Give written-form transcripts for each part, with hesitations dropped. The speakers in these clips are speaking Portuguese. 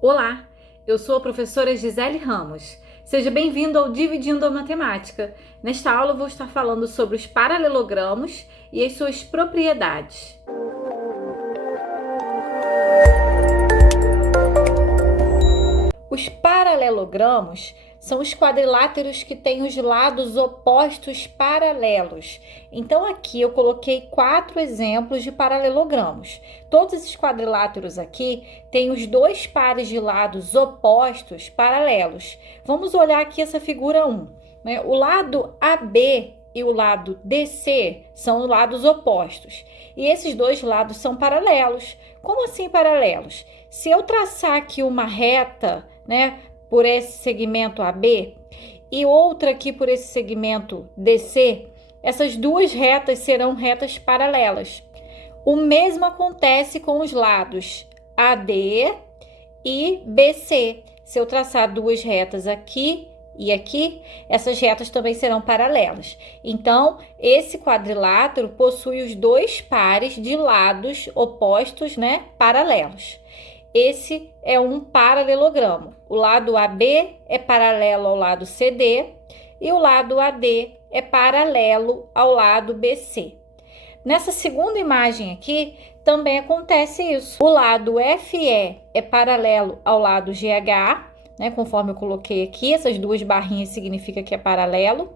Olá, eu sou a professora Gisele Ramos. Seja bem-vindo ao Dividindo a Matemática. Nesta aula eu vou estar falando sobre os paralelogramos e as suas propriedades. Os paralelogramos são os quadriláteros que têm os lados opostos paralelos. Então aqui eu coloquei 4 exemplos de paralelogramos. Todos esses quadriláteros aqui têm os dois pares de lados opostos paralelos. Vamos olhar aqui essa figura 1. O lado AB e o lado DC são lados opostos. E esses dois lados são paralelos. Como assim paralelos? Se eu traçar aqui uma reta, por esse segmento AB e outra aqui por esse segmento DC, essas duas retas serão retas paralelas. O mesmo acontece com os lados AD e BC. Se eu traçar duas retas aqui e aqui, essas retas também serão paralelas. Então, esse quadrilátero possui os dois pares de lados opostos, paralelos. Esse é um paralelogramo. O lado AB é paralelo ao lado CD e o lado AD é paralelo ao lado BC. Nessa segunda imagem aqui, também acontece isso. O lado FE é paralelo ao lado GH, conforme eu coloquei aqui, essas duas barrinhas significa que é paralelo.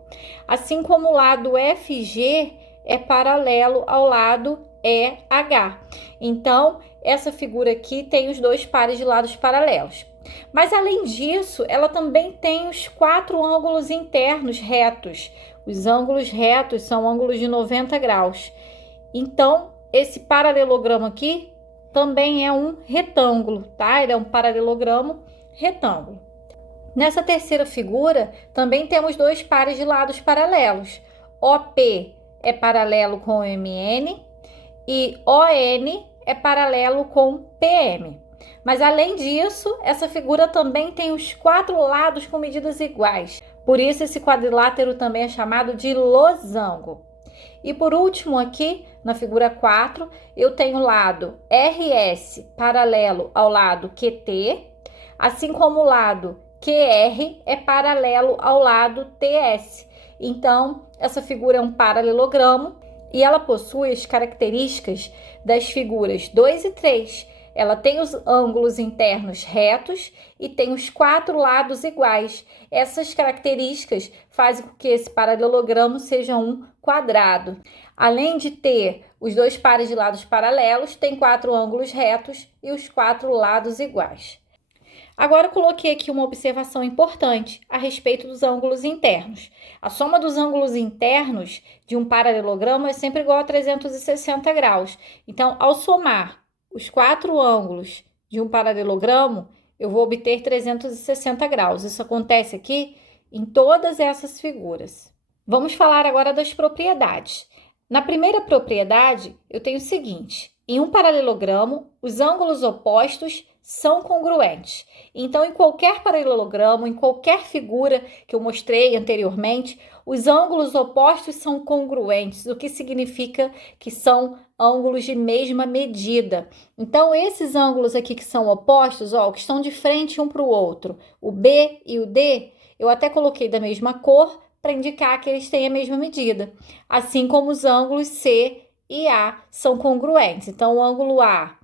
Assim como o lado FG é paralelo ao lado EH. Então, essa figura aqui tem os dois pares de lados paralelos. Mas, além disso, ela também tem os 4 ângulos internos retos. Os ângulos retos são ângulos de 90 graus. Então, esse paralelogramo aqui também é um retângulo, tá? Ele é um paralelogramo retângulo. Nessa terceira figura, também temos dois pares de lados paralelos. OP é paralelo com o MN e ON é paralelo com PM. Mas, além disso, essa figura também tem os 4 lados com medidas iguais. Por isso, esse quadrilátero também é chamado de losango. E, por último, aqui, na figura 4, eu tenho o lado RS paralelo ao lado QT, assim como o lado QR é paralelo ao lado TS. Então, essa figura é um paralelogramo e ela possui as características das figuras 2 e 3. Ela tem os ângulos internos retos e tem os 4 lados iguais. Essas características fazem com que esse paralelogramo seja um quadrado. Além de ter os dois pares de lados paralelos, tem 4 ângulos retos e os 4 lados iguais. Agora, eu coloquei aqui uma observação importante a respeito dos ângulos internos. A soma dos ângulos internos de um paralelogramo é sempre igual a 360 graus. Então, ao somar os 4 ângulos de um paralelogramo, eu vou obter 360 graus. Isso acontece aqui em todas essas figuras. Vamos falar agora das propriedades. Na primeira propriedade, eu tenho o seguinte: em um paralelogramo, os ângulos opostos são congruentes. Então, em qualquer paralelogramo, em qualquer figura que eu mostrei anteriormente, os ângulos opostos são congruentes, o que significa que são ângulos de mesma medida. Então, esses ângulos aqui que são opostos, que estão de frente um para o outro, o B e o D, eu até coloquei da mesma cor para indicar que eles têm a mesma medida. Assim como os ângulos C e A são congruentes. Então, o ângulo A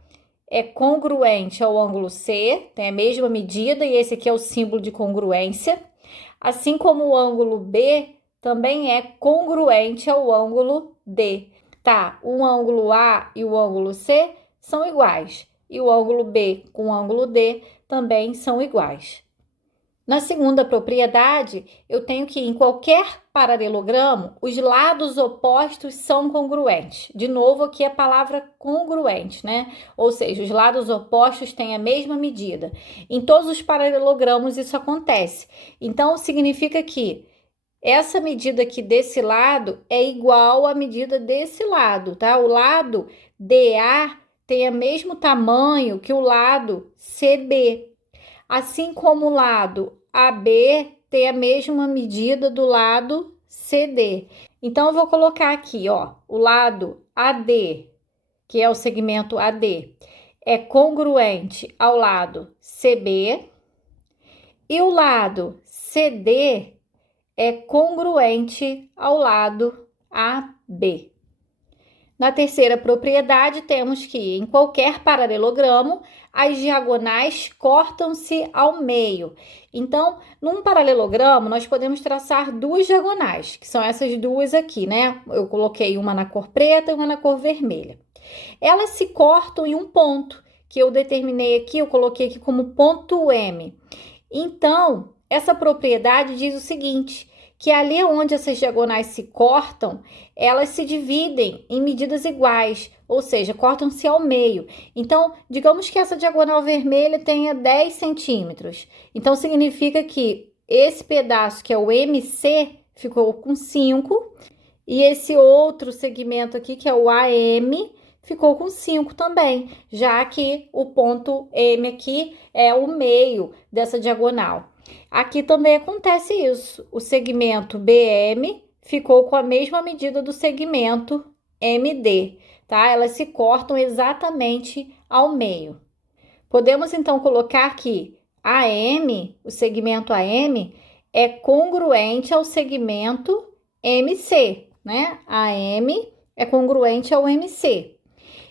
é congruente ao ângulo C, tem a mesma medida, e esse aqui é o símbolo de congruência. Assim como o ângulo B também é congruente ao ângulo D. Tá, o ângulo A e o ângulo C são iguais, e o ângulo B com o ângulo D também são iguais. Na segunda propriedade, eu tenho que em qualquer paralelogramo, os lados opostos são congruentes. De novo, aqui a palavra congruente, Ou seja, os lados opostos têm a mesma medida. Em todos os paralelogramos isso acontece. Então, significa que essa medida aqui desse lado é igual à medida desse lado, tá? O lado DA tem o mesmo tamanho que o lado CB. Assim como o lado AB tem a mesma medida do lado CD. Então, eu vou colocar aqui, o lado AD, que é o segmento AD, é congruente ao lado CB e o lado CD é congruente ao lado AB. Na terceira propriedade, temos que, em qualquer paralelogramo, as diagonais cortam-se ao meio. Então, num paralelogramo, nós podemos traçar duas diagonais, que são essas duas aqui, né? Eu coloquei uma na cor preta e uma na cor vermelha. Elas se cortam em um ponto, que eu determinei aqui, eu coloquei aqui como ponto M. Então, essa propriedade diz o seguinte, que ali onde essas diagonais se cortam, elas se dividem em medidas iguais, ou seja, cortam-se ao meio. Então, digamos que essa diagonal vermelha tenha 10 centímetros. Então, significa que esse pedaço, que é o MC, ficou com 5, e esse outro segmento aqui, que é o AM, ficou com 5 também, já que o ponto M aqui é o meio dessa diagonal. Aqui também acontece isso. O segmento BM ficou com a mesma medida do segmento MD, tá? Elas se cortam exatamente ao meio. Podemos então colocar que AM, o segmento AM, é congruente ao segmento MC, né? AM é congruente ao MC.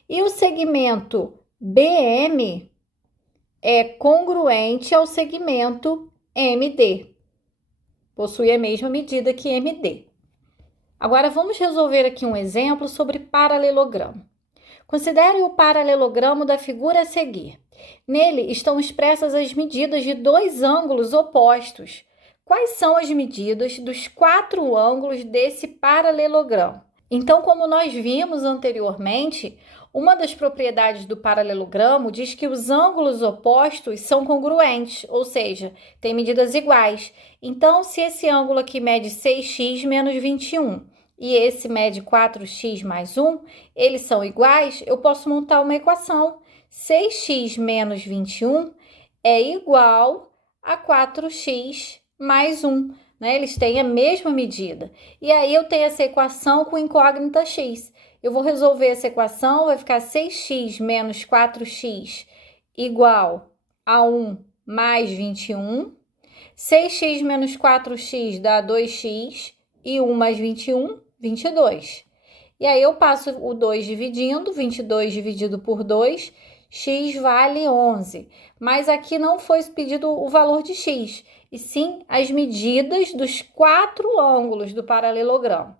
E o segmento BM é congruente ao segmento MD. Possui a mesma medida que MD. Agora, vamos resolver aqui um exemplo sobre paralelogramo. Considere o paralelogramo da figura a seguir. Nele estão expressas as medidas de dois ângulos opostos. Quais são as medidas dos 4 ângulos desse paralelogramo? Então, como nós vimos anteriormente, uma das propriedades do paralelogramo diz que os ângulos opostos são congruentes, ou seja, têm medidas iguais. Então, se esse ângulo aqui mede 6x menos 21 e esse mede 4x mais 1, eles são iguais, eu posso montar uma equação. 6x menos 21 é igual a 4x mais 1. Né? Eles têm a mesma medida. E aí eu tenho essa equação com incógnita x. Eu vou resolver essa equação, vai ficar 6x menos 4x igual a 1 mais 21. 6x menos 4x dá 2x e 1 mais 21, 22. E aí eu passo o 2 dividindo, 22 dividido por 2, x vale 11. Mas aqui não foi pedido o valor de x, e sim as medidas dos 4 ângulos do paralelogramo.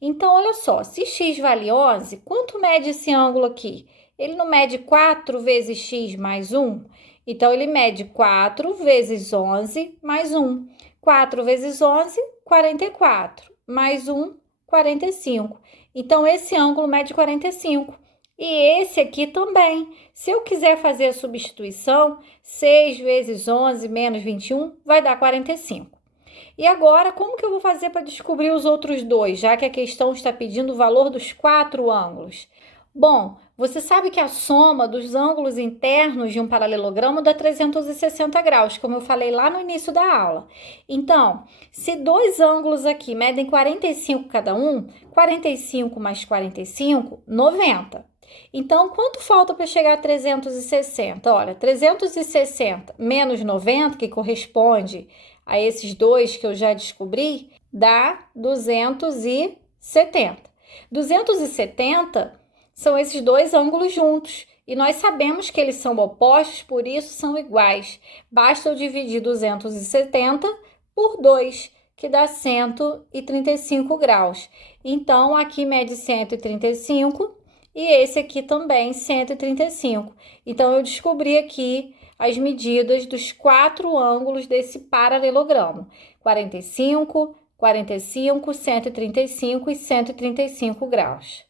Então, olha só, se x vale 11, quanto mede esse ângulo aqui? Ele não mede 4 vezes x mais 1? Então, ele mede 4 vezes 11 mais 1. 4 vezes 11, 44. Mais 1, 45. Então, esse ângulo mede 45. E esse aqui também. Se eu quiser fazer a substituição, 6 vezes 11 menos 21 vai dar 45. E agora, como que eu vou fazer para descobrir os outros dois, já que a questão está pedindo o valor dos 4 ângulos? Bom, você sabe que a soma dos ângulos internos de um paralelogramo dá 360 graus, como eu falei lá no início da aula. Então, se dois ângulos aqui medem 45 cada um, 45 mais 45, 90. Então, quanto falta para chegar a 360? Olha, 360 menos 90, que corresponde a esses dois que eu já descobri, dá 270. 270 são esses dois ângulos juntos. E nós sabemos que eles são opostos, por isso são iguais. Basta eu dividir 270 por 2, que dá 135 graus. Então, aqui mede 135 e esse aqui também 135. Então, eu descobri aqui as medidas dos 4 ângulos desse paralelogramo. 45, 45, 135 e 135 graus.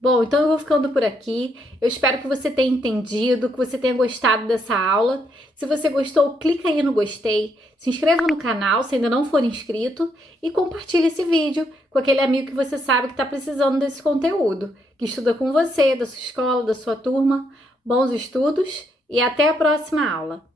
Bom, então eu vou ficando por aqui. Eu espero que você tenha entendido, que você tenha gostado dessa aula. Se você gostou, clica aí no gostei, se inscreva no canal se ainda não for inscrito e compartilhe esse vídeo com aquele amigo que você sabe que está precisando desse conteúdo, que estuda com você, da sua escola, da sua turma. Bons estudos e até a próxima aula!